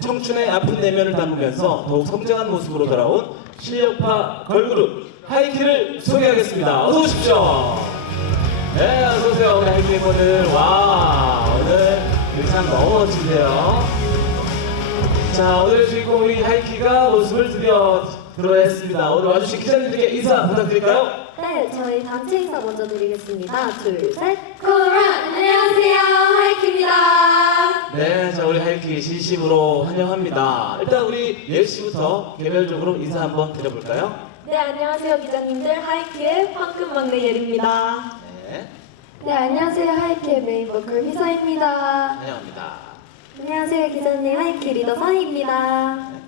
청춘의 아픈 내면을 담으면서 더욱 성장한 모습으로 돌아온 실력파 걸그룹 하이키를 소개하겠습니다. 어서 오십시오. 네, 어서 오세요. 우리 하이키 멤버들. 와, 오늘 의상 너무 멋진데요. 자, 오늘의 주인공 우리 하이키가 모습을 드디어 드러냈습니다. 오늘 와주신 기자님들께 인사 부탁드릴까요? 네, 저희 단체 인사 먼저 드리겠습니다. 둘, 셋. 코란! 안녕하세요, 하이키입니다. 네, 자 우리 하이키 진심으로 환영합니다. 일단 우리 예을 씨부터 개별적으로 인사 한번 드려볼까요? 네, 안녕하세요, 기자님들. 하이키의 황금 막내 예리입니다. 네, 네, 안녕하세요, 하이키의 메인 보컬 희서입니다. 환영합니다. 안녕하세요, 기자님. 하이키 리더 사희입니다.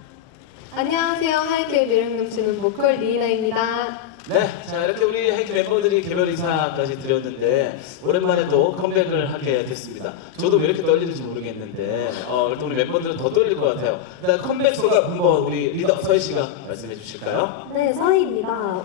안녕하세요, 하이키의 매력 넘치는 보컬 리이나입니다. 네, 자 이렇게 우리 하이키 멤버들이 개별 인사까지 드렸는데 오랜만에 또 컴백을 하게 됐습니다. 저도 왜 이렇게 떨리는지 모르겠는데 일단 우리 멤버들은 더 떨릴 것 같아요. 일단 컴백 소감 한번 우리 리더 서희 씨가 말씀해 주실까요? 네, 사희입니다.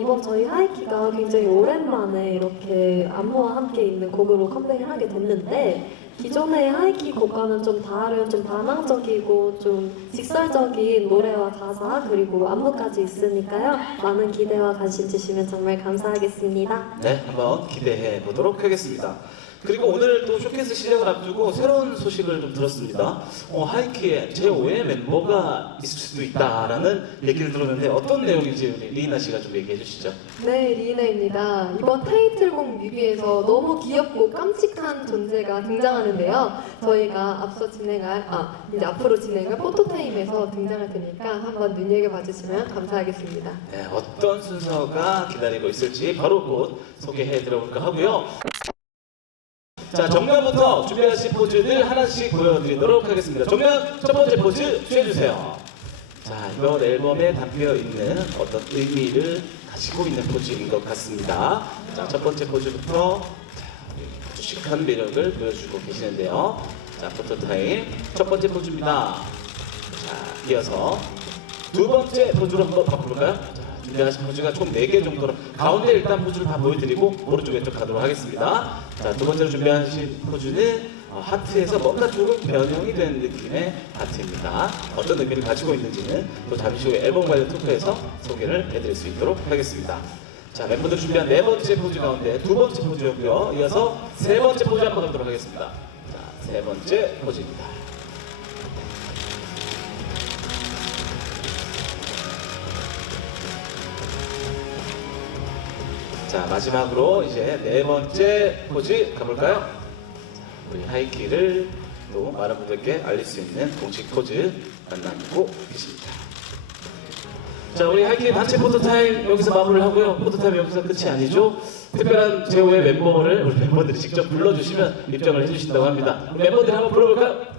이번 저희 하이키가 굉장히 오랜만에 이렇게 안무와 함께 있는 곡으로 컴백을 하게 됐는데 기존의 하이키 곡과는 좀 다른, 좀 반항적이고 좀 직설적인 노래와 가사 그리고 안무까지 있으니까요. 많은 기대와 관심 주시면 정말 감사하겠습니다. 네, 한번 기대해 보도록 하겠습니다. 그리고 오늘 또 쇼케이스 시작을 앞두고 새로운 소식을 좀 들었습니다. 하이키의 제5의 멤버가 있을 수도 있다라는 얘기를 들었는데 어떤 내용인지 우리 리이나 씨가 좀 얘기해 주시죠. 네, 리이나입니다. 이번 타이틀곡 뮤비에서 너무 귀엽고 깜찍한 존재가 등장하는데요. 저희가 이제 앞으로 진행할 포토타임에서 등장할 테니까 한번 눈여겨봐 주시면 감사하겠습니다. 네, 어떤 순서가 기다리고 있을지 바로 곧 소개해 드려볼까 하고요. 자, 정면부터 준비하신 포즈들 하나씩 보여드리도록 하겠습니다. 정면 첫 번째 포즈 취해주세요. 자, 이번 앨범에 담겨 있는 어떤 의미를 가지고 있는 포즈인 것 같습니다. 자, 첫 번째 포즈부터 푸식한 매력을 보여주고 계시는데요. 자, 포토타임 첫 번째 포즈입니다. 자, 이어서 두 번째 포즈로 한번 바꿔볼까요? 자, 준비하신 포즈가 총 4개 정도로 가운데 일단 포즈를 다 보여드리고 오른쪽 왼쪽 가도록 하겠습니다. 자, 두 번째로 준비하신 포즈는 하트에서 뭔가 조금 변형이 된 느낌의 하트입니다. 어떤 의미를 가지고 있는지는 또 잠시 후에 앨범 관련 토크에서 소개를 해드릴 수 있도록 하겠습니다. 자, 멤버들 준비한 네 번째 포즈 가운데 두 번째 포즈였고요. 이어서 세 번째 포즈 한번 가도록 하겠습니다. 자, 세 번째 포즈입니다. 자, 마지막으로 이제 네 번째 포즈 가볼까요? 자, 우리 하이키를 또 많은 분들께 알릴 수 있는 공식 포즈 만나고 계십니다. 자, 우리 하이키 단체 포토타임 여기서 마무리를 하고요. 포토타임 여기서 끝이 아니죠. 특별한 제5의 멤버를 우리 멤버들이 직접 불러주시면 입장을 해주신다고 합니다. 우리 멤버들 한번 불러볼까요?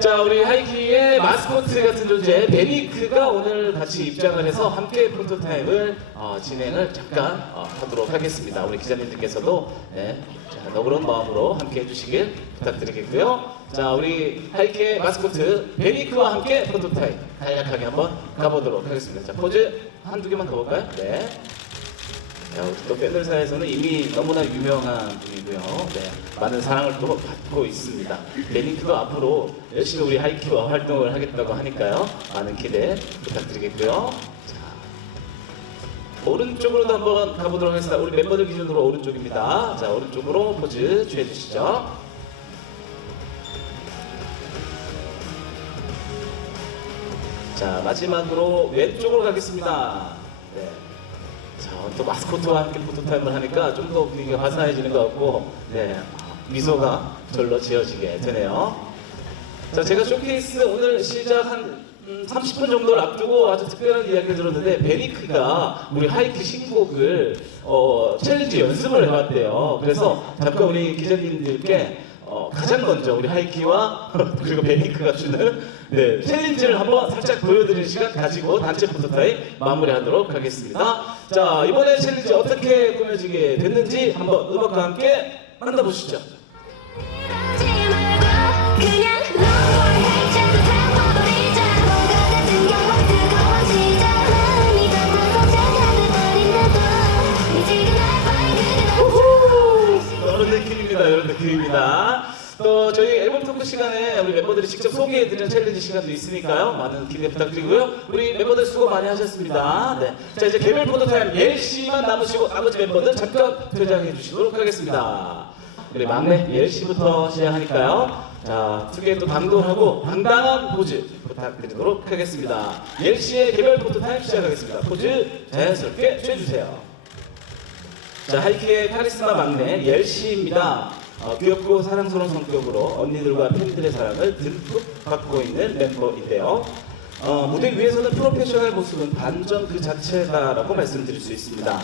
자, 우리 하이키의 마스코트 같은 존재 베니크가 오늘 같이 입장을 해서 함께 포토타임을 진행을 잠깐 하도록 하겠습니다. 우리 기자님들께서도 자, 너그러운 마음으로 함께 해주시길 부탁드리겠고요. 자, 우리 하이키의 마스코트 베니크와 함께 포토타임 간략하게 한번 가보도록 하겠습니다. 자, 포즈 한두 개만 더 볼까요? 네. 자, 또 팬들 사이에서는 이미 너무나 유명한 분이고요. 네, 많은 사랑을 또 받고 있습니다. 베니크도 앞으로 열심히 우리 하이키와 활동을 하겠다고 하니까요. 많은 기대 부탁드리겠고요. 자, 오른쪽으로도 한번 가보도록 하겠습니다. 우리 멤버들 기준으로 오른쪽입니다. 자, 오른쪽으로 포즈 취해주시죠. 자, 마지막으로 왼쪽으로 가겠습니다. 네. 자, 또 마스코트와 함께 포토타임을 하니까 좀 더 분위기가 화사해지는 것 같고, 네, 미소가 절로 지어지게 되네요. 자, 제가 쇼케이스 오늘 시작 한 30분 정도를 앞두고 아주 특별한 이야기를 들었는데 베니크가 우리 하이키 신곡을 챌린지 연습을 해봤대요. 그래서 잠깐 우리 기자님들께 가장 먼저 우리 하이키와 그리고 베니크가 주는 챌린지를 한번 살짝 보여드리는 시간 가지고 단체 포토타임 마무리하도록 하겠습니다. 자, 이번에 챌린지 어떻게 꾸며지게 됐는지 한번 음악과 함께 만나보시죠. 이런 느낌입니다. 또 저희 토크 시간에 우리 멤버들이 직접 소개해드리는 챌린지 시간도 있으니까요. 많은 기대 부탁드리고요. 우리 멤버들 수고 많이 하셨습니다. 네. 자, 이제 개별 포토타임 10시만 남으시고 나머지 멤버들 잠깐 퇴장해 주시도록 하겠습니다. 우리 막내 10시부터 시작하니까요. 자, 특유의 또 당돌하고 당당한 포즈 부탁드리도록 하겠습니다. 10시에 개별 포토타임 시작하겠습니다. 포즈 자연스럽게 취해주세요. 자, 하이키의 카리스마 막내 옐시입니다. 귀엽고 사랑스러운 성격으로 언니들과 팬들의 사랑을 듬뿍 받고 있는 멤버인데요. 무대 위에서는 프로페셔널 모습은 반전 그 자체다라고 말씀드릴 수 있습니다.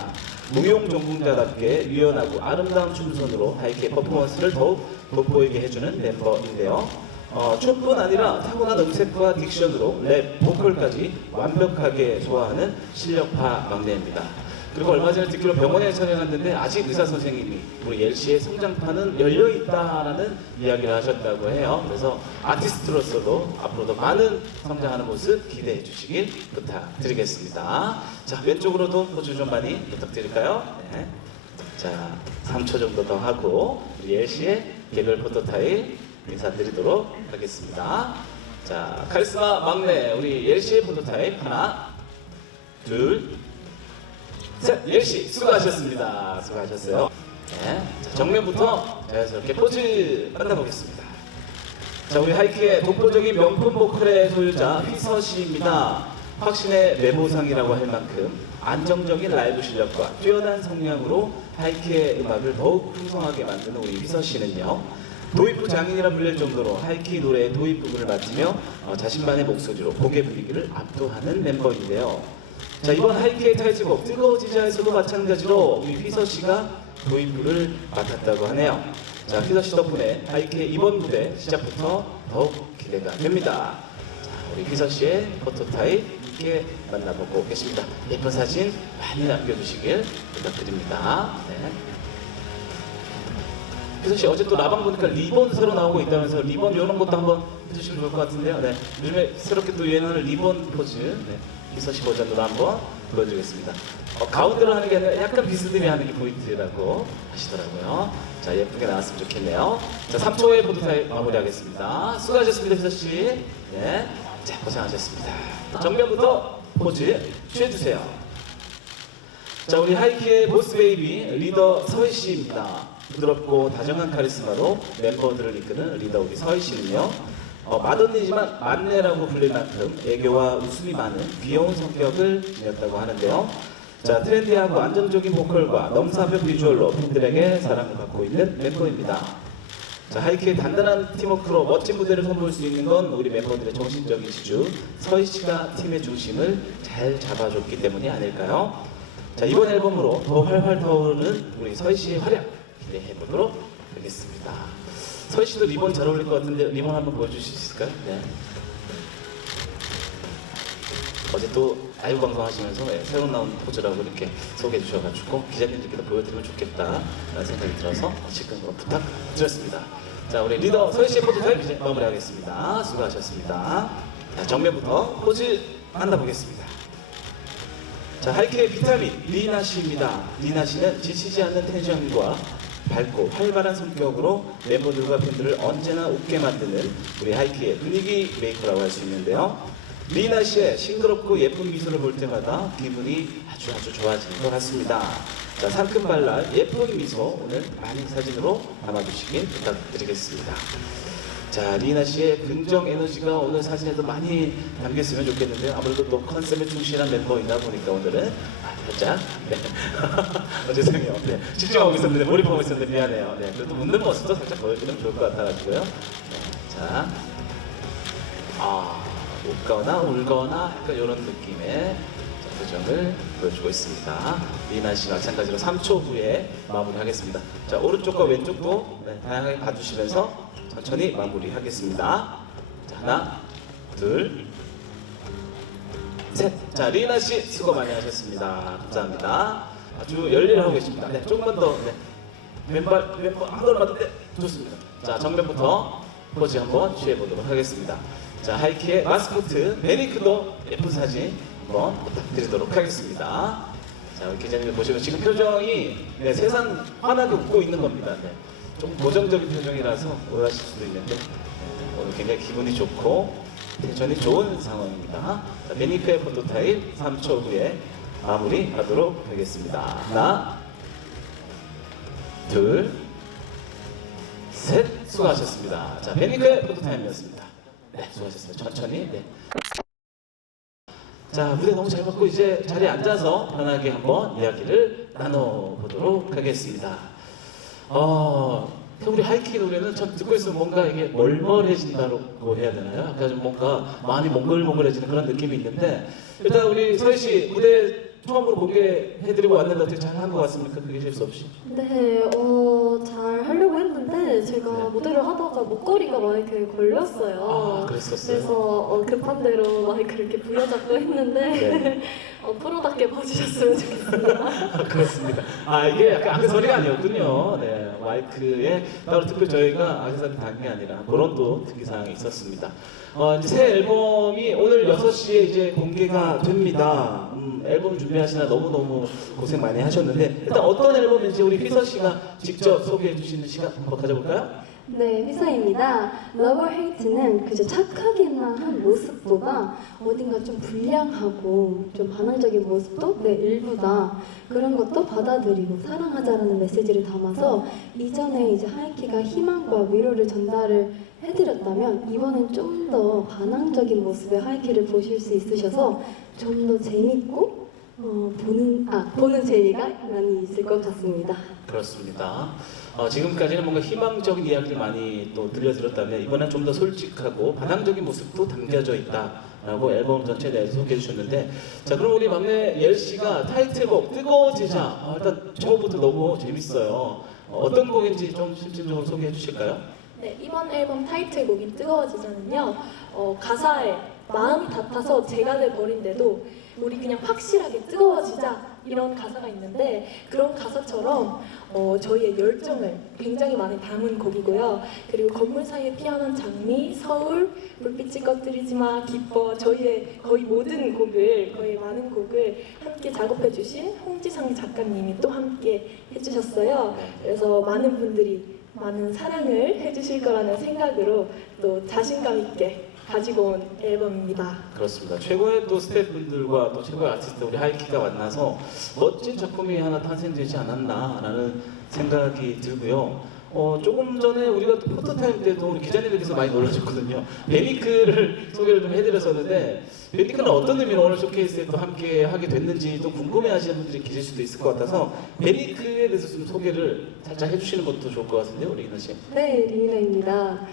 무용전공자답게 유연하고 아름다운 춤선으로 하이키의 퍼포먼스를 더욱 돋보이게 해주는 멤버인데요. 춤뿐 아니라 타고난 음색과 딕션으로 랩, 보컬까지 완벽하게 소화하는 실력파 막내입니다. 그리고 얼마 전에 듣기로 병원에 촬영했는데 아직 의사 선생님이 우리 옐시의 성장판은 열려 있다라는 이야기를 하셨다고 해요. 그래서 아티스트로서도 앞으로도 많은 성장하는 모습 기대해 주시길 부탁드리겠습니다. 자, 왼쪽으로도 포즈 좀 많이 부탁드릴까요? 네. 자, 3초 정도 더 하고 우리 옐시의 개별 포토타임 인사드리도록 하겠습니다. 자, 카리스마 막내 우리 옐시의 포토타임 하나, 둘, 셋, 옐시 수고하셨습니다. 수고하셨어요. 네, 자, 정면부터 자연스럽게 포즈 만나보겠습니다. 자, 우리 하이키의 독보적인 명품 보컬의 소유자 휘서 씨입니다. 확신의 메모상이라고 할 만큼 안정적인 라이브 실력과 뛰어난 성량으로 하이키의 음악을 더욱 풍성하게 만드는 우리 휘서 씨는요. 도입부 장인이라 불릴 정도로 하이키 노래의 도입 부분을 맡으며 자신만의 목소리로 곡의 분위기를 압도하는 멤버인데요. 자, 이번 하이키의 타이틀곡 뜨거워지자에서도 마찬가지로 우리 휘서 씨가 도입부를 맡았다고 하네요. 자, 휘서 씨 덕분에 하이키의 이번 무대 시작부터 더욱 기대가 됩니다. 자, 우리 휘서 씨의 포토타입 함께 만나보고 계십니다. 예쁜 사진 많이 남겨주시길 부탁드립니다. 네. 휘서 씨 어제 또 라방 보니까 리본 새로 나오고 있다면서 리본 이런 것도 한번 해주시면 좋을 것 같은데요. 네. 요즘에 새롭게 또 유행하는 리본 포즈. 네. 휘서 씨 버전으로 한번 보여주겠습니다. 가운데로 하는 게 아니라 약간 비스듬히 하는 게 포인트라고 하시더라고요. 자, 예쁘게 나왔으면 좋겠네요. 자, 3초의 포토타입 마무리하겠습니다. 수고하셨습니다, 휘서 씨. 네, 자, 고생하셨습니다. 정면부터 포즈 취해주세요. 자, 우리 하이키의 보스 베이비 리더 서희 씨입니다. 부드럽고 다정한 카리스마로 멤버들을 이끄는 리더 우리 서희 씨는요. 맏언니지만 만내라고 불릴 만큼 애교와 웃음이 많은 귀여운 성격을 지녔다고 하는데요. 자, 트렌디하고 안정적인 보컬과 넘사벽 비주얼로 팬들에게 사랑을 받고 있는 멤버입니다. 자, 하이키의 단단한 팀워크로 멋진 무대를 선보일 수 있는 건 우리 멤버들의 정신적인 지주 서희 씨가 팀의 중심을 잘 잡아줬기 때문이 아닐까요? 자, 이번 앨범으로 더 활활 타오르는 우리 서희 씨의 활약 기대해 보도록 하겠습니다. 서희 씨도 리본 잘 어울릴 것 같은데 리본 한번 보여주실 수 있을까요? 네. 어제 또 라이브 방송 하시면서 새로 나온 포즈라고 이렇게 소개해 주셔가지고 기자님들께도 보여드리면 좋겠다라는 생각이 들어서 지금 부탁드렸습니다. 자, 우리 리더 서희 씨의 포토타입 이제 마무리하겠습니다. 수고하셨습니다. 자, 정면부터 포즈 만나보겠습니다. 자, 하이키의 비타민 리나 씨입니다. 리나 씨는 지치지 않는 텐션과 밝고 활발한 성격으로 멤버들과 팬들을 언제나 웃게 만드는 우리 하이키의 분위기 메이커라고 할 수 있는데요. 리나 씨의 싱그럽고 예쁜 미소를 볼 때마다 기분이 아주 좋아지는 것 같습니다. 자, 상큼발랄 예쁜 미소 오늘 많은 사진으로 담아주시길 부탁드리겠습니다. 자, 리나 씨의 긍정 에너지가 오늘 사진에도 많이 담겼으면 좋겠는데요. 아무래도 또 컨셉에 충실한 멤버이다 보니까 오늘은 살짝 네. 죄송해요. 네. 집중하고 있었는데 몰입하고 있었는데 미안해요. 네. 그래도 웃는 모습도 살짝 보여주면 좋을 것 같아가지고요. 네. 자, 웃거나 울거나 약간 이런 느낌의 표정을 보여주고 있습니다. 리나 씨 마찬가지로 3초 후에 마무리하겠습니다. 자, 오른쪽과 왼쪽도 네, 다양하게 봐주시면서 천천히 마무리하겠습니다. 자, 하나, 둘, 셋. 자, 리나 씨 수고 많이 하셨습니다. 감사합니다. 아주 열일하고 계십니다. 네, 조금만 더. 네. 왼발 한 걸만 더. 네, 좋습니다. 자, 정면부터 포즈 한번 취해보도록 하겠습니다. 자, 하이키의 마스코트 베리크도 예쁜 사진 한번 부탁드리도록 하겠습니다. 자, 우리 기자님을 보시면 지금 표정이 네, 세상 환하게 웃고 있는 겁니다. 네. 좀 고정적인 표정이라서 오해하실 수도 있는데 오늘 굉장히 기분이 좋고 텐션이 좋은 상황입니다. 자, 베니크의 포토타입 3초 후에 마무리하도록 하겠습니다. 하나, 둘, 셋, 수고하셨습니다. 자, 베니크의 포토타임이었습니다. 네, 수고하셨습니다. 천천히. 네. 자, 무대 너무 잘 봤고 이제 자리에 앉아서 편하게 한번 이야기를 나눠보도록 하겠습니다. 우리 하이킥 노래는 참 듣고 있으면 뭔가 이게 멀멀해진다고 해야 되나요? 아까 좀 뭔가 많이 몽글몽글해지는 그런 느낌이 있는데 일단 우리 서희 씨 무대 처음으로 공개해드리고 왔는데 어떻게 잘 한 것 같습니까? 그게 실수 없이? 네, 잘 하려고 했는데 제가 네. 무대를 하다가 목걸이가 마이크에 걸렸어요. 아, 그랬었어요? 그래서 급한 대로 마이크를 이렇게 부여잡고 했는데 네. 프로답게 봐주셨으면 좋겠습니다. 그렇습니다. 이게 약간 악세서리가 아니었군요. 네, 마이크에 따로 특별히 저희가 악세서리 단 게 아니라 그런 또 특이사항이 있었습니다. 이제 새 앨범이 오늘 6시에 이제 공개가 됩니다. 앨범 준비하시느라 너무너무 고생 많이 하셨는데 일단 어떤 앨범인지 우리 휘서 씨가 직접 소개해 주시는 시간 한번 가져볼까요? 네, 휘서입니다. Love or Hate는 그저 착하게만 한 모습보다 어딘가 좀 불량하고 좀 반항적인 모습도 내 일부다. 그런 것도 받아들이고 사랑하자라는 메시지를 담아서 이전에 이제 하이키가 희망과 위로를 전달을 해드렸다면 이번엔 좀 더 반항적인 모습의 하이키를 보실 수 있으셔서 좀 더 재밌고 보는 재미가 많이 있을 것 같습니다. 그렇습니다. 지금까지는 뭔가 희망적인 이야기를 많이 또 들려드렸다면 이번엔 좀 더 솔직하고 반항적인 모습도 담겨져 있다라고 앨범 전체 내에서 소개해 주셨는데 자 그럼 우리 막내 열 씨가 타이틀곡 뜨거워지자 일단 제목부터 너무 재밌어요. 어떤 곡인지 좀 심층적으로 소개해 주실까요? 네, 이번 앨범 타이틀곡인 뜨거워지자는요 가사에 마음이 같아서 제가 돼버린데도 우리 그냥 확실하게 뜨거워지자 이런 가사가 있는데 그런 가사처럼 저희의 열정을 굉장히 많이 담은 곡이고요. 그리고 건물 사이에 피어난 장미, 서울, 불빛이 꺼뜨리지마, 기뻐 저희의 거의 모든 곡을 거의 많은 곡을 함께 작업해 주신 홍지상 작가님이 또 함께 해주셨어요. 그래서 많은 분들이 많은 사랑을 해주실 거라는 생각으로 또 자신감 있게 가지고 온 앨범입니다. 그렇습니다. 최고의 또 스태프분들과 또 최고의 아티스트 우리 하이키가 만나서 멋진 작품이 하나 탄생되지 않았나라는 생각이 들고요. 조금 전에 우리가 또 포토타임 때도 우리 기자님들께서 많이 놀라셨거든요. 베니크를 소개를 좀 해드렸었는데 베니크는 어떤 의미로 오늘 쇼케이스에 또 함께 하게 됐는지 또 궁금해하시는 분들이 계실 수도 있을 것 같아서 베니크에 대해서 좀 소개를 살짝 해주시는 것도 좋을 것 같은데요, 우리 이나 씨. 네, 리미나입니다.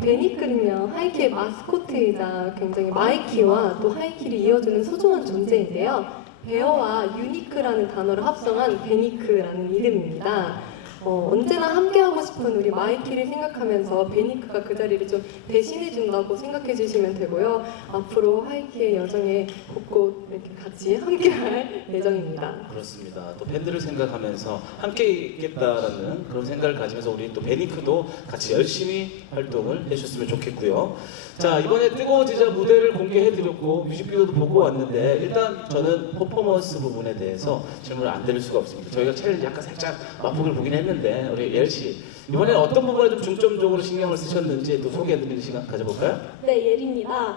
베니크는요, 하이키의 마스코트이자 굉장히 마이키와 또 하이키를 이어주는 소중한 존재인데요. 베어와 유니크라는 단어를 합성한 베니크라는 이름입니다. 언제나 함께하고 싶은 우리 마이키를 생각하면서 베니크가 그 자리를 좀 대신해준다고 생각해 주시면 되고요. 앞으로 하이키의 여정에 곳곳 이렇게 같이 함께할 예정입니다. 그렇습니다. 또 팬들을 생각하면서 함께 있겠다라는 그런 생각을 가지면서 우리 또 베니크도 같이 열심히 활동을 해주셨으면 좋겠고요. 자 이번에 뜨거워지자 무대를 공개해드렸고 뮤직비디오도 보고 왔는데 일단 저는 퍼포먼스 부분에 대해서 질문을 안 드릴 수가 없습니다. 저희가 챌린지 약간 살짝 맛보기를 보긴 했는데 우리 열 씨 이번에 어떤 부분에 좀 중점적으로 신경을 쓰셨는지 또 소개해드리는 시간 가져볼까요? 네, 예리입니다.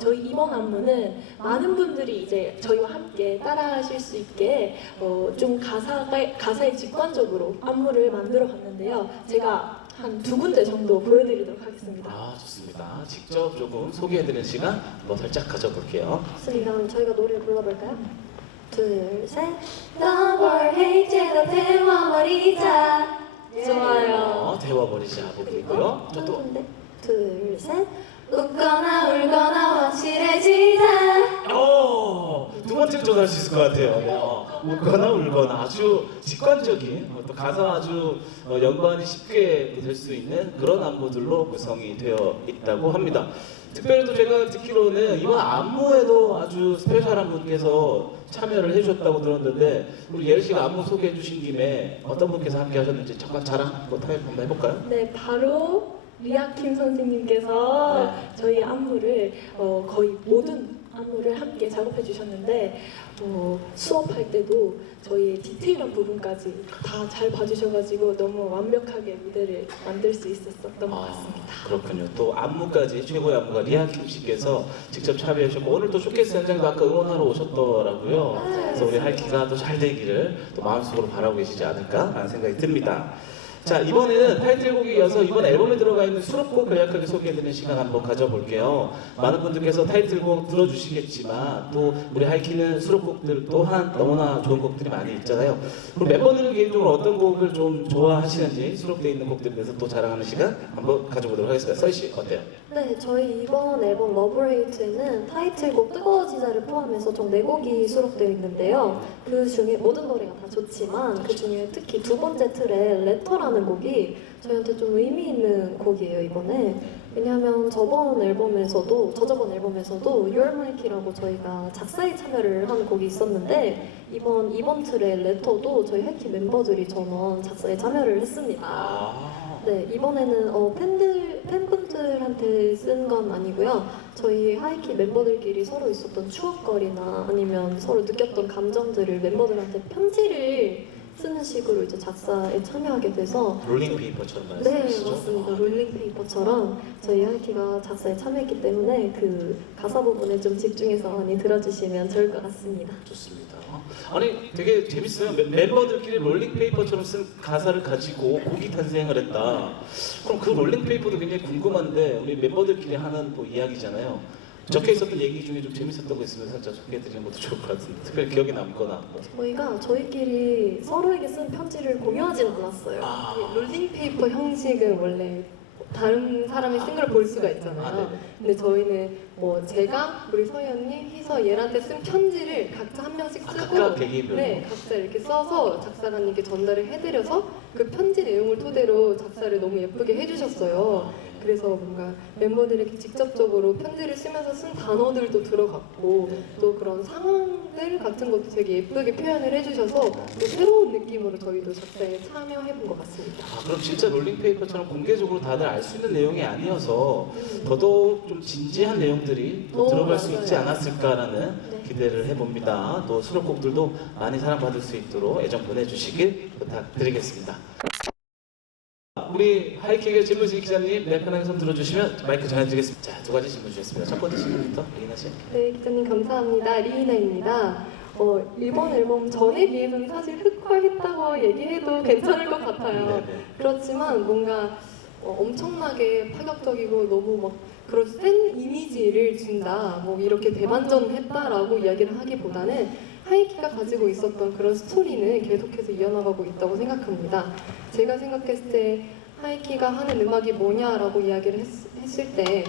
저희 이번 안무는 많은 분들이 이제 저희와 함께 따라하실 수 있게 좀 가사에 직관적으로 안무를 만들어 봤는데요. 제가 한 2군데 정도 보여드리도록 하겠습니다. 좋습니다. 직접 조금 소개해드리는 시간 한번 살짝 가져볼게요. 좋습니다. 그럼 저희가 노래를 불러볼까요? 둘, 셋. Love or Hate로 태워버리자. 좋아요. 대화버리자 부분이고요. 저도 한군데 둘, 셋. 웃거나 울거나 확실해지자. 두 번째는 저도 할 수 있을 것 같아요. 웃거나 울거나 아주 직관적인 또 가사 아주 연관이 쉽게 될 수 있는 그런 안무들로 구성이 되어 있다고 합니다. 특별히 또 제가 듣기로는 이번 안무에도 아주 스페셜한 분께서 참여를 해주셨다고 들었는데 우리 예리 씨가 안무 소개해 주신 김에 어떤 분께서 함께 하셨는지 잠깐 자랑 타임 한번 해볼까요? 네, 바로 리아킴 선생님께서 저희 안무를 거의 모든 안무를 함께 작업해 주셨는데 수업할 때도 저희의 디테일한 부분까지 다 잘 봐주셔가지고 너무 완벽하게 무대를 만들 수 있었던 것 같습니다. 그렇군요. 또 안무까지 최고의 안무가 리아킴 씨께서 직접 참여해 주셨고 오늘 또 쇼케이스 현장도 아까 응원하러 오셨더라고요. 그래서 우리 하이키가 또 잘 되기를 또 마음속으로 바라고 계시지 않을까라는 생각이 듭니다. 자, 이번에는 타이틀곡에 이어서 이번 앨범에 들어가 있는 수록곡 간략하게 소개해드리는 시간 한번 가져볼게요. 많은 분들께서 타이틀곡 들어주시겠지만 또 우리 하이키는 수록곡들 또한 너무나 좋은 곡들이 많이 있잖아요. 그리고 멤버들은 개인적으로 어떤 곡을 좀 좋아하시는지 수록되어 있는 곡들에 대해서 또 자랑하는 시간 한번 가져보도록 하겠습니다. 서희씨 어때요? 네, 저희 이번 앨범 러브레이트에는 타이틀곡 뜨거워지자를 포함해서 총 4곡이 수록되어 있는데요. 그 중에 모든 노래가 다 좋지만 그 중에 특히 두 번째 틀의 레터라는 곡이 저희한테 좀 의미 있는 곡이에요, 이번에. 왜냐하면 저저번 앨범에서도 You're My Key라고 저희가 작사에 참여를 한 곡이 있었는데 이번 틀의 레터도 저희 하이키 멤버들이 전원 작사에 참여를 했습니다. 네, 이번에는 팬분들한테 쓴 건 아니고요. 저희 하이키 멤버들끼리 서로 있었던 추억거리나 아니면 서로 느꼈던 감정들을 멤버들한테 편지를 쓰는 식으로 이제 작사에 참여하게 돼서 롤링페이퍼처럼 네, 말씀하시죠? 맞습니다. 롤링페이퍼처럼 저희 하이키가 작사에 참여했기 때문에 그 가사 부분에 좀 집중해서 많이 들어주시면 좋을 것 같습니다. 좋습니다. 아니 되게 재밌어요. 멤버들끼리 롤링페이퍼처럼 쓴 가사를 가지고 곡이 탄생을 했다. 그럼 그 롤링페이퍼도 굉장히 궁금한데 우리 멤버들끼리 하는 뭐 이야기잖아요. 적혀 있었던 얘기 중에 좀 재밌었던 거 있으면 살짝 소개해드리는 것도 좋을 것 같은데 특별히 기억에 남거나 저희가 저희끼리 서로에게 쓴 편지를 공유하진 않았어요. 롤링페이퍼 형식은 원래 다른 사람이 쓴 걸 볼 수가 있잖아요. 근데 저희는 뭐 제가 우리 서희 언니, 희서 얘한테 쓴 편지를 각자 한 명씩 쓰고 각각 개개인별로? 네, 각자 이렇게 써서 작사가님께 전달을 해드려서 그 편지 내용을 토대로 작사를 너무 예쁘게 해주셨어요. 그래서 뭔가 멤버들에게 직접적으로 편지를 쓰면서 쓴 단어들도 들어갔고 또 그런 상황들 같은 것도 되게 예쁘게 표현을 해주셔서 또 새로운 느낌으로 저희도 작사에 참여해본 것 같습니다. 그럼 진짜 롤링페이퍼처럼 공개적으로 다들 알 수 있는 내용이 아니어서 더더욱 좀 진지한 내용들이 또 들어갈 수 있지 않았을까라는 기대를 해봅니다. 또 수록곡들도 많이 사랑받을 수 있도록 애정 보내주시길 부탁드리겠습니다. 우리 하이킥의 질문실 기자님 편하게 손 들어주시면 마이크 전해드리겠습니다. 자, 두 가지 질문 주셨습니다. 첫 번째 질문부터 리나 씨. 네, 기자님 감사합니다. 리이나입니다. 이번 앨범 전에 비해서는 사실 흑화했다고 얘기해도 괜찮을 것 같아요. 네네. 그렇지만 뭔가 엄청나게 파격적이고 너무 막 그런 센 이미지를 준다, 뭐 이렇게 대반전했다라고 이야기를 하기보다는 하이키가 가지고 있었던 그런 스토리는 계속해서 이어나가고 있다고 생각합니다. 제가 생각했을 때 하이키가 하는 음악이 뭐냐라고 이야기를 했을 때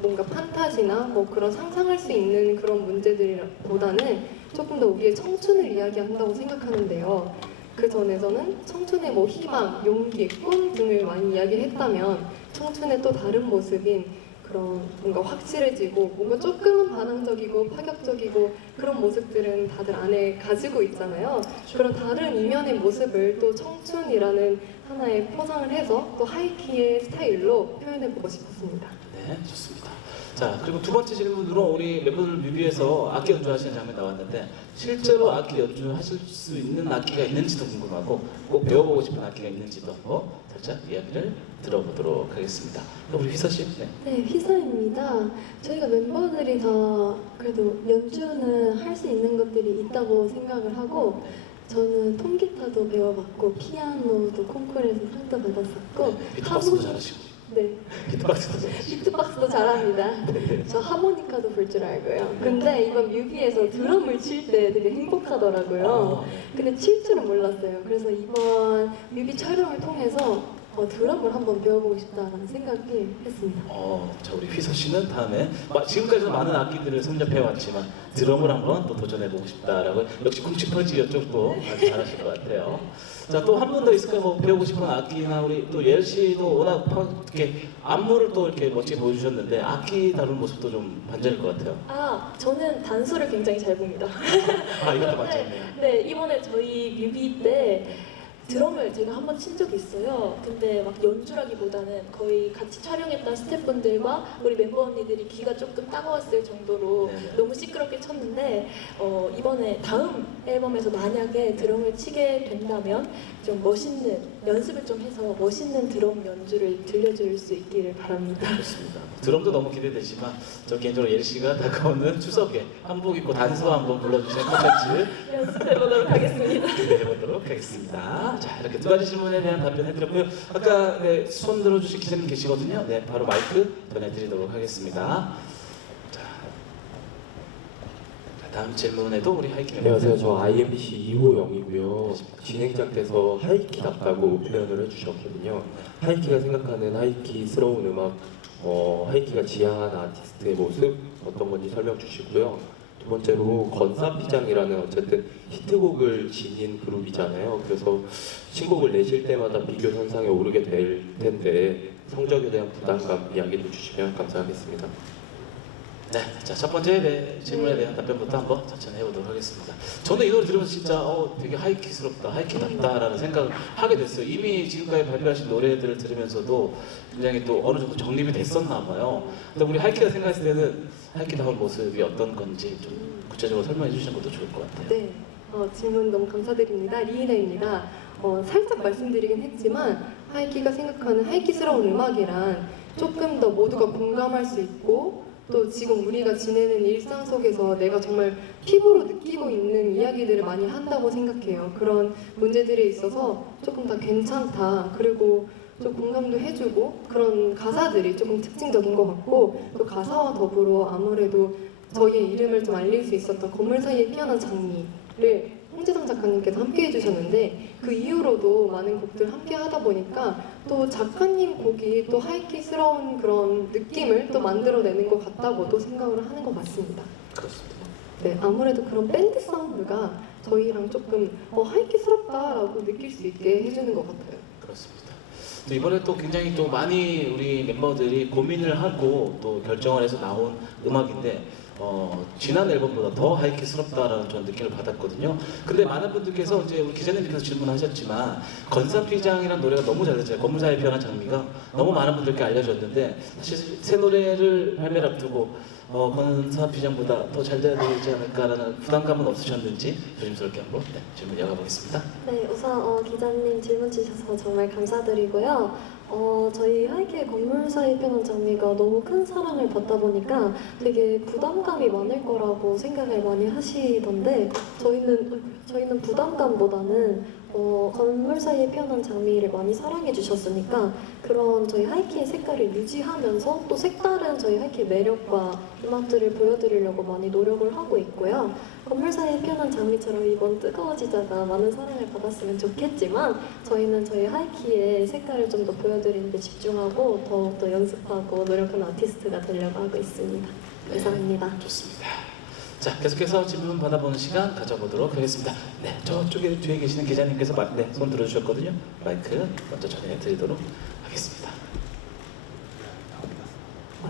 뭔가 판타지나 뭐 그런 상상할 수 있는 그런 문제들보다는 조금 더 우리의 청춘을 이야기한다고 생각하는데요. 그 전에서는 청춘의 뭐 희망, 용기, 꿈 등을 많이 이야기했다면 청춘의 또 다른 모습인 그런 뭔가 확실해지고 뭔가 조금은 반항적이고 파격적이고 그런 모습들은 다들 안에 가지고 있잖아요. 그런 다른 이면의 모습을 또 청춘이라는 하나의 포장을 해서 또 하이키의 스타일로 표현해보고 싶었습니다. 네, 좋습니다. 자, 그리고 두 번째 질문으로 우리 멤버들 뮤비에서 악기 연주하시는 장면 나왔는데 실제로 악기 연주하실 수 있는 악기가 있는지도 궁금하고 꼭 배워보고 싶은 악기가 있는지도 한번 살짝 이야기를 들어보도록 하겠습니다. 우리 휘서 씨. 네, 휘서입니다. 저희가 멤버들이 다 그래도 연주는 할 수 있는 것들이 있다고 생각을 하고 저는 통기타도 배워봤고 피아노도 콩쿠르에서 상도 받았었고 비트박스도 잘하시고. 네, 비트박스도 잘하시고. 비트박스도 잘합니다. 저 하모니카도 불 줄 알고요. 근데 이번 뮤비에서 드럼을 칠 때 되게 행복하더라고요. 근데 칠 줄은 몰랐어요. 그래서 이번 뮤비 촬영을 통해서 드럼을 한번 배워보고 싶다라는 생각이 했습니다. 자, 우리 휘서 씨는 다음에 지금까지도 많은 악기들을 섭렵해 왔지만 드럼을 한번 또 도전해보고 싶다라고 역시 쿵치펀치 이쪽도 아주 잘하실 것 같아요. 자, 또 한 분 더 있을까요? 뭐 배우고 싶은 악기나 우리 또 예엘 씨도 워낙 이렇게 안무를 또 이렇게 멋지게 보여주셨는데 악기 다루는 모습도 좀 반전일 것 같아요. 저는 단수를 굉장히 잘 봅니다. 이것도 맞췄네요. 네, 이번에 저희 뮤비 때 드럼을 제가 한번 친 적이 있어요. 근데 막 연주라기보다는 거의 같이 촬영했던 스태프분들과 우리 멤버 언니들이 귀가 조금 따가웠을 정도로 네네. 너무 시끄럽게 쳤는데 이번에 다음 앨범에서 만약에 드럼을 치게 된다면 좀 멋있는 연습을 좀 해서 멋있는 드럼 연주를 들려줄 수 있기를 바랍니다. 좋습니다. 드럼도 너무 기대되지만 저 개인적으로 예리 씨가 다가오는 추석에 한복 입고 단소 한번 불러주시는 콘서트 연습해보도록 하겠습니다. 기대해 보도록 하겠습니다. 자, 이렇게 두 가지 질문에 대한 답변 해드렸고요. 아까 네, 손 들어주신 기자님 계시거든요. 네, 바로 마이크 전해드리도록 하겠습니다. 자, 다음 질문에도 우리 하이킹 안녕하세요. 저 IMBC 2호영이고요. 진행자께서 하이키답다고 표현을 해주셨거든요. 하이키가 생각하는 하이키스러운 음악, 하이키가 지향하는 아티스트의 모습 어떤 건지 설명 주시고요. 두 번째로 건사피장이라는 어쨌든 히트곡을 지닌 그룹이잖아요. 그래서 신곡을 내실 때마다 비교 현상에 오르게 될 텐데 성적에 대한 부담감 이야기도 주시면 감사하겠습니다. 네, 자, 첫 번째 네, 질문에 대한 답변부터 한번 천천히 해보도록 하겠습니다. 저는 이 노래 들으면서 진짜 되게 하이키스럽다, 하이키답다라는 생각을 하게 됐어요. 이미 지금까지 발표하신 노래들을 들으면서도 굉장히 또 어느 정도 정립이 됐었나 봐요. 근데 우리 하이키가 생각했을 때는 하이키다운 모습이 어떤 건지 좀 구체적으로 설명해 주시는 것도 좋을 것 같아요. 네, 질문 너무 감사드립니다. 리이나입니다. 살짝 말씀드리긴 했지만 하이키가 생각하는 하이키스러운 음악이란 조금 더 모두가 공감할 수 있고 또 지금 우리가 지내는 일상 속에서 내가 정말 피부로 느끼고 있는 이야기들을 많이 한다고 생각해요. 그런 문제들에 있어서 조금 더 괜찮다. 그리고 좀 공감도 해주고 그런 가사들이 조금 특징적인 것 같고 또 가사와 더불어 아무래도 저희의 이름을 좀 알릴 수 있었던 건물 사이에 피어난 장미를 홍재성 작가님께서 함께 해주셨는데 그 이후로도 많은 곡들 함께 하다 보니까 또 작가님 곡이 또 하이키스러운 그런 느낌을 또 만들어내는 것 같다고도 생각을 하는 것 같습니다. 그렇습니다. 네, 아무래도 그런 밴드 사운드가 저희랑 조금 하이키스럽다라고 느낄 수 있게 해주는 것 같아요. 그렇습니다. 또 이번에 또 굉장히 또 많이 우리 멤버들이 고민을 하고 또 결정을 해서 나온 음악인데 지난 앨범보다 더 하이키스럽다라는 저는 느낌을 받았거든요. 근데 많은 분들께서 이제 우리 기자님께서 질문하셨지만 건사피장이라는 노래가 너무 잘 됐어요. 건물사에 피어난 장미가 너무 많은 분들께 알려졌는데 사실 새 노래를 발매를 앞두고 건사피장보다 더 잘 돼야 되지 않을까라는 부담감은 없으셨는지 조심스럽게 한번 질문 이어가보겠습니다. 네, 우선 기자님 질문 주셔서 정말 감사드리고요. 저희 하이키의 건물 사이 피어난 장미가 너무 큰 사랑을 받다 보니까 되게 부담감이 많을 거라고 생각을 많이 하시던데 저희는 부담감보다는 건물 사이에 피어난 장미를 많이 사랑해 주셨으니까 그런 저희 하이키의 색깔을 유지하면서 또 색다른 저희 하이키의 매력과 음악들을 보여드리려고 많이 노력을 하고 있고요. 건물 사이에 피어난 장미처럼 이번 뜨거워지자가 많은 사랑을 받았으면 좋겠지만 저희는 저희 하이키의 색깔을 좀 더 보여드리는 데 집중하고 더욱더 연습하고 노력하는 아티스트가 되려고 하고 있습니다. 감사합니다. 좋습니다. 자, 계속해서 질문 받아보는 시간 가져보도록 하겠습니다. 네, 저쪽에 뒤에 계시는 기자님께서 손 들어주셨거든요. 마이크 먼저 전해드리도록 하겠습니다.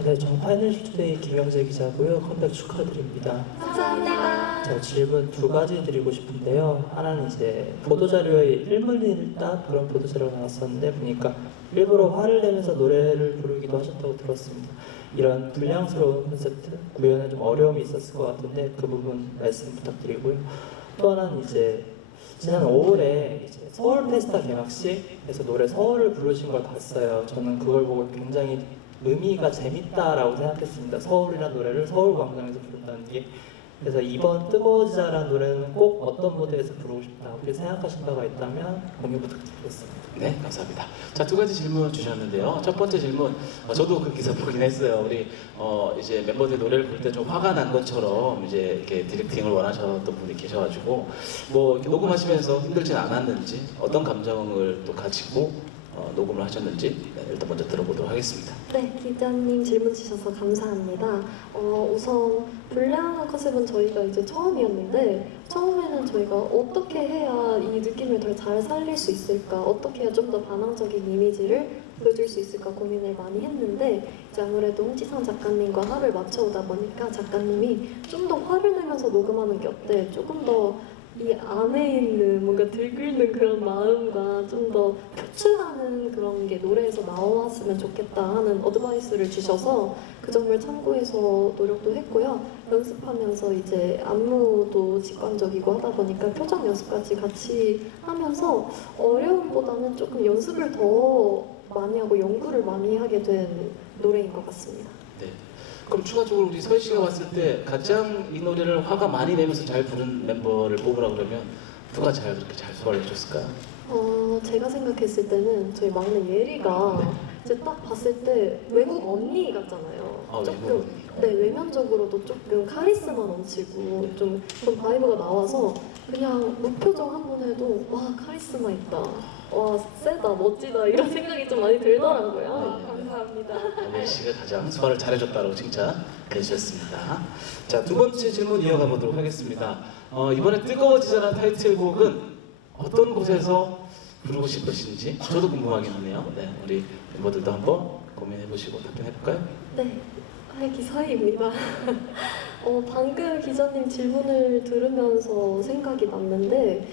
네, 전 파이널투데이 김영재 기자고요. 컴백 축하드립니다. 감사합니다. 저 질문 두 가지 드리고 싶은데요. 하나는 이제 보도자료에 일물일답 그런 보도자료가 나왔었는데 보니까 일부러 화를 내면서 노래를 부르기도 하셨다고 들었습니다. 이런 불량스러운 콘셉트 구현에 좀 어려움이 있었을 것 같은데 그 부분 말씀 부탁드리고요. 또 하나는 이제 지난 5월에 이제 서울 페스타 개막식에서 노래 서울을 부르신 걸 봤어요. 저는 그걸 보고 굉장히 의미가 재밌다라고 생각했습니다. 서울이라는 노래를 서울 광장에서 부른다는 게. 그래서 이번 뜨거워지자라는 노래는 꼭 어떤 무대에서 부르고 싶다 혹시 생각하신 바가 있다면 공유 부탁드리겠습니다. 네, 감사합니다. 자, 두 가지 질문 주셨는데요. 첫 번째 질문, 저도 그 기사 보긴 했어요. 우리 이제 멤버들 노래를 부를 때 좀 화가 난 것처럼 이제 이렇게 디렉팅을 원하셨던 분이 계셔가지고 뭐 이렇게 녹음하시면서 힘들진 않았는지 어떤 감정을 또 가지고 녹음을 하셨는지 일단 먼저 들어보도록 하겠습니다. 네, 기자님 질문 주셔서 감사합니다. 우선 불량한 컨셉은 저희가 이제 처음이었는데 처음에는 저희가 어떻게 해야 이 느낌을 더 잘 살릴 수 있을까, 어떻게 해야 좀 더 반항적인 이미지를 보여줄 수 있을까 고민을 많이 했는데 이제 아무래도 홍지성 작가님과 합을 맞춰오다 보니까 작가님이 좀 더 화를 내면서 녹음하는 게 어때? 조금 더 이 안에 있는 뭔가 들끓는 그런 마음과 좀 더 표출하는 그런 게 노래에서 나왔으면 좋겠다 하는 어드바이스를 주셔서 그 점을 참고해서 노력도 했고요. 연습하면서 이제 안무도 직관적이고 하다 보니까 표정 연습까지 같이 하면서 어려움보다는 조금 연습을 더 많이 하고 연구를 많이 하게 된 노래인 것 같습니다. 네. 그럼 추가적으로 우리 서희 씨가 봤을 때 가장 이 노래를 화가 많이 내면서 잘 부른 멤버를 뽑으라 그러면 누가 그렇게 잘 소화를 해줬을까요? 제가 생각했을 때는 저희 막내 예리가 이제 딱 봤을 때 외국 언니 같잖아요. 외국 조금 언니. 네, 외면적으로도 조금 카리스마 넘치고 좀 그런 바이브가 나와서 그냥 무표정 한 번 해도 와 카리스마 있다. 와 세다 멋지다 이런 생각이 좀 많이 들더라고요. 감사합니다. 예리 씨가 가장 소화를 잘해줬다고 칭찬해 주셨습니다. 자, 두 번째 질문 이어가 보도록 하겠습니다. 이번에 뜨거워지자라는 타이틀곡은 어떤 곳에서 부르고 싶으신지 저도 궁금하긴 하네요. 네, 우리 멤버들도 한번 고민해보시고 답변해볼까요? 네, 하이키 서희입니다. 방금 기자님 질문을 들으면서 생각이 났는데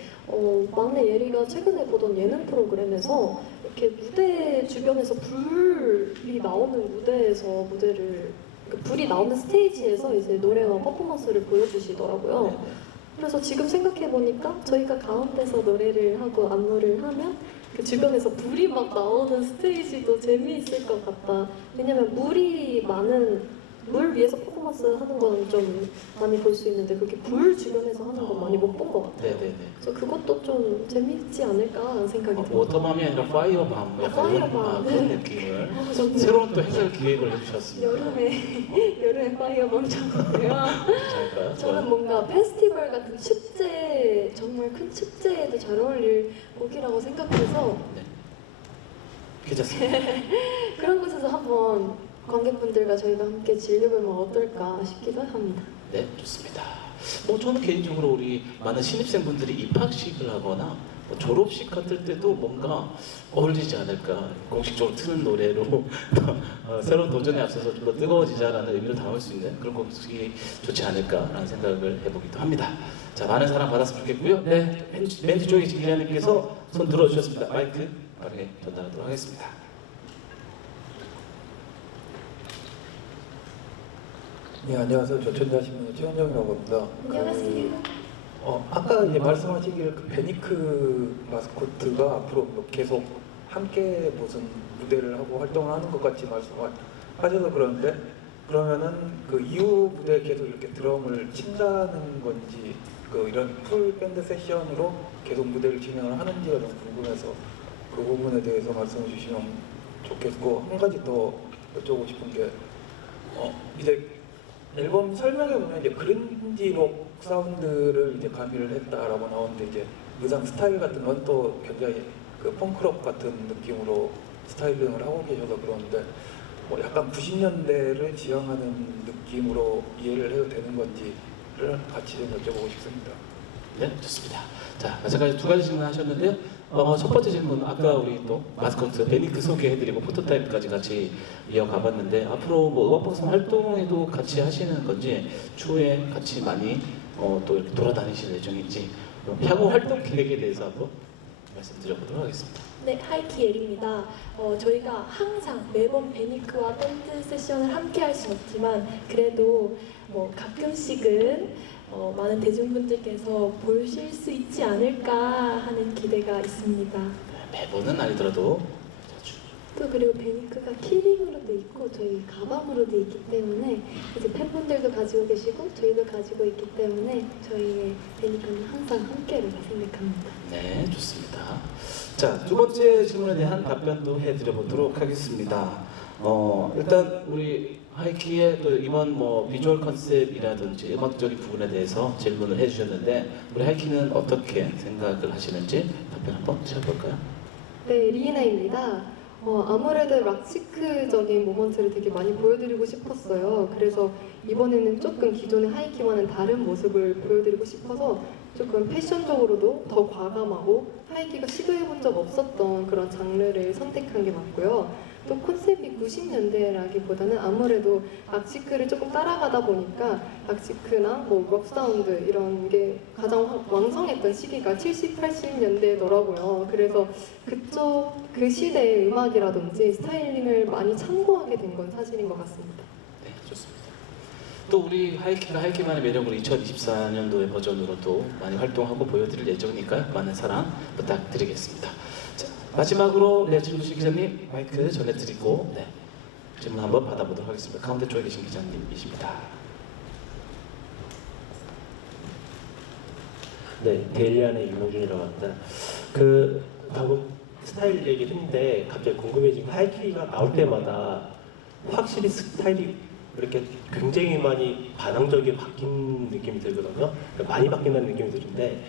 막내 예리가 최근에 보던 예능 프로그램에서 이렇게 무대 주변에서 불이 나오는 무대에서 불이 나오는 스테이지에서 이제 노래와 퍼포먼스를 보여주시더라고요. 그래서 지금 생각해보니까 저희가 가운데서 노래를 하고 안무를 하면 그 주변에서 불이 막 나오는 스테이지도 재미있을 것 같다. 왜냐면 물 위에서 퍼포먼스 하는 건 좀 많이 볼 수 있는데 그렇게 불 주변에서 하는 건 많이 못 본 것 같아요. 네네네. 그래서 그것도 좀 재미있지 않을까 하는 생각이 들어요. 워터밤이 아니라 파이어밤, 약간 파이어밤. 그런 느낌을 새로운 또 해설 기획을 해주셨습니다. 여름에 파이어밤 좋고요. 괜찮을까요? 저는 뭔가 페스티벌 같은 축제, 정말 큰 축제에도 잘 어울릴 곡이라고 생각해서 괜찮습니다. 그런 곳에서 한번 관객분들과 저희가 함께 즐겨보면 어떨까 싶기도 합니다. 네, 좋습니다. 저는 개인적으로 우리 많은 신입생분들이 입학식을 하거나 졸업식 같을 때도 뭔가 어울리지 않을까. 공식적으로 트는 노래로 새로운 도전에 앞서서 좀 더 뜨거워지자라는 의미를 담을 수 있는 그런 곡이 좋지 않을까라는 생각을 해보기도 합니다. 자, 많은 사랑 받았으면 좋겠고요. 네, 멘트 쪽에 기자님께서 손 들어주셨습니다. 마이크 빠르게 전달하도록 하겠습니다. 네, 안녕하세요. 조천자신문의 최원정이라고 합니다. 안녕하세요. 아까 이제 말씀하시길 그 베니크 마스코트가 앞으로 뭐 계속 함께 무슨 무대를 하고 활동을 하는 것 같이 말씀하셔서 그러는데 그러면은 그 이후 무대에 계속 이렇게 드럼을 친다는 건지 이런 풀 밴드 세션으로 계속 무대를 진행을 하는지가 좀 궁금해서 그 부분에 대해서 말씀해 주시면 좋겠고 한 가지 더 여쭤보고 싶은 게 이제 앨범 설명에 보면 이제 그린지록 사운드를 이제 가미를 했다라고 나오는데 이제 의상 스타일 같은 건 또 굉장히 그 펑크록 같은 느낌으로 스타일링을 하고 계셔서 그러는데 약간 90년대를 지향하는 느낌으로 이해를 해도 되는 건지를 같이 좀 여쭤보고 싶습니다. 네, 좋습니다. 자, 마찬가지 두 가지 질문 하셨는데요. 첫 번째 질문, 아까 우리 또 마스코트 베니크 소개해드리고 포토타입까지 같이 이어가봤는데 앞으로 음악방송 활동에도 같이 하시는 건지 추후에 같이 많이 또 이렇게 돌아다니실 예정인지 향후 활동 계획에 대해서 한번 말씀드려보도록 하겠습니다. 네, 하이키 예리입니다. 저희가 항상 매번 베니크와 밴드 세션을 함께 할 수는 없지만 그래도 가끔씩은 많은 대중분들께서 보실 수 있지 않을까 하는 기대가 있습니다. 매번은 아니더라도 자주. 또 그리고 베니크가 키링으로도 있고 저희 가방으로도 있기 때문에 이제 팬분들도 가지고 계시고 저희도 가지고 있기 때문에 저희의 베니크는 항상 함께라고 생각합니다. 네, 좋습니다. 자, 두 번째 질문에 대한 답변도 해드려보도록 하겠습니다. 일단 우리 하이키의 또 이번 비주얼 컨셉이라든지 음악적인 부분에 대해서 질문을 해주셨는데 우리 하이키는 어떻게 생각을 하시는지 답변 한번 드려볼까요? 네, 리이나입니다. 아무래도 락시크적인 모먼트를 되게 많이 보여드리고 싶었어요. 그래서 이번에는 조금 기존의 하이키와는 다른 모습을 보여드리고 싶어서 조금 패션적으로도 더 과감하고 하이키가 시도해본 적 없었던 그런 장르를 선택한 게 맞고요. 또 컨셉이 90년대라기보다는 아무래도 악시크를 조금 따라가다 보니까 악시크나 뭐 록사운드 이런 게 가장 왕성했던 시기가 70, 80년대더라고요. 그래서 그 시대의 음악이라든지 스타일링을 많이 참고하게 된 건 사실인 것 같습니다. 네, 좋습니다. 또 우리 하이키가 하이키만의 매력으로 2024년도의 버전으로 또 많이 활동하고 보여드릴 예정이니까 많은 사랑 부탁드리겠습니다. 자, 마지막으로 진구씨 기자님 마이크 전해드리고 질문 한번 받아보도록 하겠습니다. 가운데 쪽에 계신 기자님이십니다. 네, 데일리안의 윤호준이라고 합니다. 방금 스타일 얘기를 했는데 갑자기 궁금해진 게 하이키가 나올 때마다 확실히 스타일이 이렇게 굉장히 많이 반항적이게 바뀐 느낌이 들거든요. 그러니까 많이 바뀐다는 느낌이 드는데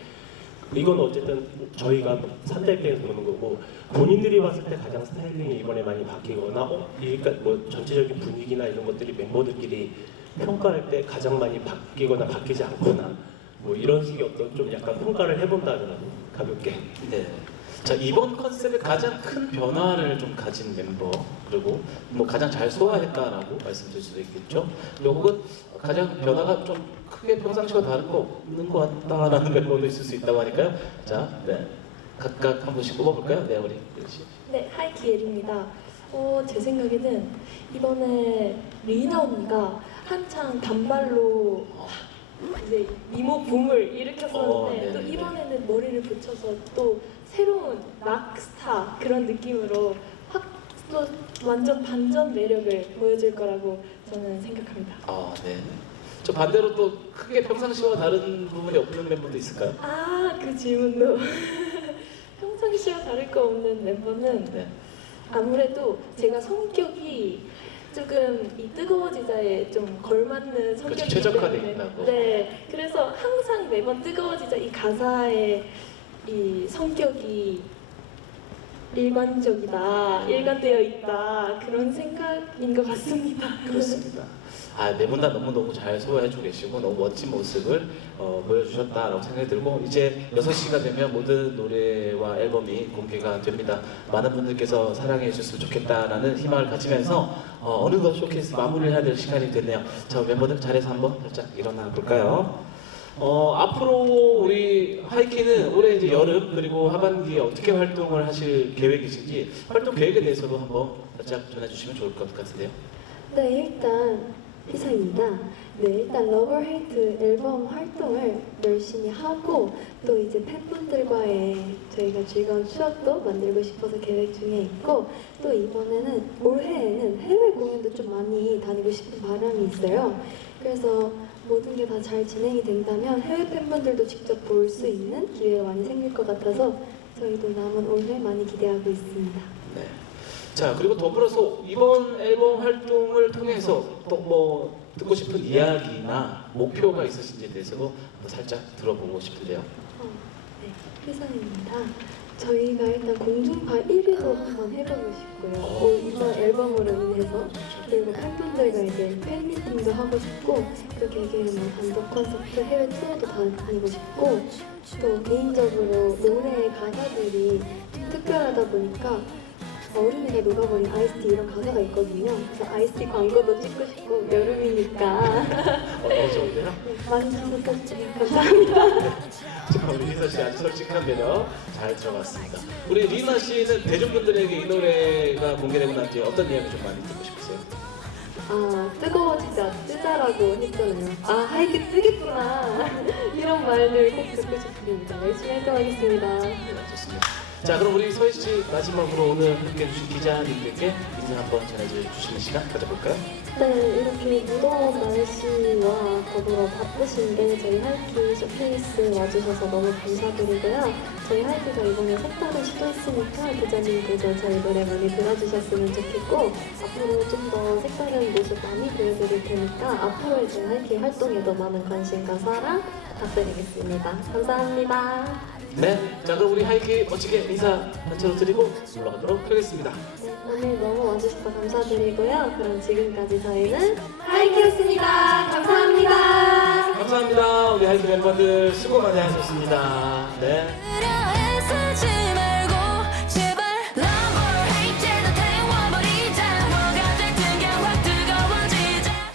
이건 어쨌든 저희가 3자 입장에서 보는 거고 본인들이 봤을 때 가장 스타일링이 이번에 많이 바뀌거나 그러니까 뭐 전체적인 분위기나 이런 것들이 멤버들끼리 평가할 때 가장 많이 바뀌거나 바뀌지 않거나 뭐 이런 식의 어떤 좀 약간 평가를 해본다면 가볍게. 네. 자, 이번 컨셉의 가장 큰 변화를 좀 가진 멤버, 그리고 뭐 가장 잘 소화했다라고 말씀드릴 수도 있겠죠. 그리고 혹은 가장 변화가 좀 크게 평상시와 다른 거 없는 것 같다라는 멤버도 있을 수 있다고 하니까요. 자, 각각 한 분씩 뽑아볼까요? 네, 우리 씨. 네, 하이키 예리입니다. 제 생각에는 이번에 리나 언니가 한창 단발로 이제 미모 붐을 일으켰었는데 또 이번에는 머리를 붙여서 또 새로운 락스타 그런 느낌으로 확 또 완전 반전 매력을 보여줄 거라고 저는 생각합니다. 네. 저 반대로 또 크게 평상시와 다른 부분이 없는 멤버도 있을까요? 그 질문도 평상시와 다를 거 없는 멤버는 아무래도 제가 성격이 조금 이 뜨거워지자에 좀 걸맞는 성격이기 최적화돼 때문에 있다고. 네, 그래서 항상 매번 뜨거워지자 이 가사에 이 성격이 일관되어 있다 그런 생각인 것 같습니다. 그렇습니다. 네 분 다 너무너무 잘 소화해주고 계시고 너무 멋진 모습을 보여주셨다라고 생각이 들고 이제 6시가 되면 모든 노래와 앨범이 공개가 됩니다. 많은 분들께서 사랑해 주셨으면 좋겠다라는 희망을 가지면서 어느덧 쇼케이스 마무리를 해야 될 시간이 됐네요. 자, 멤버들 자리에서 한번 살짝 일어나 볼까요? 앞으로 우리 하이키는 올해 이제 여름 그리고 하반기에 어떻게 활동을 하실 계획이신지 활동 계획에 대해서도 한번 살짝 전해주시면 좋을 것 같은데요. 네, 일단 희상입니다. 네, 일단 러버 헤이트 앨범 활동을 열심히 하고 또 이제 팬분들과의 저희가 즐거운 추억도 만들고 싶어서 계획 중에 있고 또 이번에는 올해에는 해외 공연도 좀 많이 다니고 싶은 바람이 있어요. 그래서 모든 게 다 잘 진행이 된다면 해외 팬분들도 직접 볼 수 있는 기회가 많이 생길 것 같아서 저희도 남은 올해 많이 기대하고 있습니다. 네. 자, 그리고 더불어서 이번 앨범 활동을 통해서 또 뭐 듣고 싶은 이야기나 목표가 있으신지에 대해서도 한번 살짝 들어보고 싶은데요. 네, 희상입니다. 저희가 일단 공중파 1위도 한번 해보고 싶고요. 이번 앨범으로 인해서 그리고 팬분들과 이제 팬미팅도 하고 싶고 그 계기로 뭐 단독 콘서트, 해외 투어도 다니고 싶고 또 개인적으로 노래의 가사들이 좀 특별하다 보니까 어른이가 녹아버린 아이스티 이런 가사가 있거든요. 그래서 아이스티 광고도 찍고 싶고 여름이니까 너무 좋은데요? 많이 주셔서 감사합니다. 자, 우리 리나 씨 아주 솔직한 매력 잘 들어봤습니다. 우리 리나 씨는 대중분들에게 이 노래가 공개되고 난 뒤에 어떤 이야기 좀 많이 듣고 싶으세요? 뜨거워지자 뜨자라고 했잖아요. 하이키 뜨겠구나 이런 말들 꼭 듣고 싶습니다. 열심히 활동하겠습니다. 네, 좋습니다. 자, 그럼 우리 서희 씨 마지막으로 오늘 함께 해주신 기자님들께 인사 한번 전해주시는 시간 가져볼까요? 네, 이렇게 무더운 날씨와 더불어 바쁘신데 저희 하이키 쇼케이스 와주셔서 너무 감사드리고요. 저희 하이키가 이번에 색다른 시도했으니까 기자님들도 저희 노래 많이 들어주셨으면 좋겠고 앞으로 좀 더 색다른 모습 많이 보여드릴 테니까 앞으로의 저희 하이키 활동에도 많은 관심과 사랑 부탁드리겠습니다. 감사합니다. 네, 자 그럼 우리 하이키 멋지게 인사 단체로 드리고 올라가도록 하겠습니다. 네, 오늘 너무 와주셔서 감사드리고요. 그럼 지금까지 저희는 하이키였습니다. 감사합니다. 감사합니다. 우리 하이키 멤버들 수고 많이 하셨습니다. 네.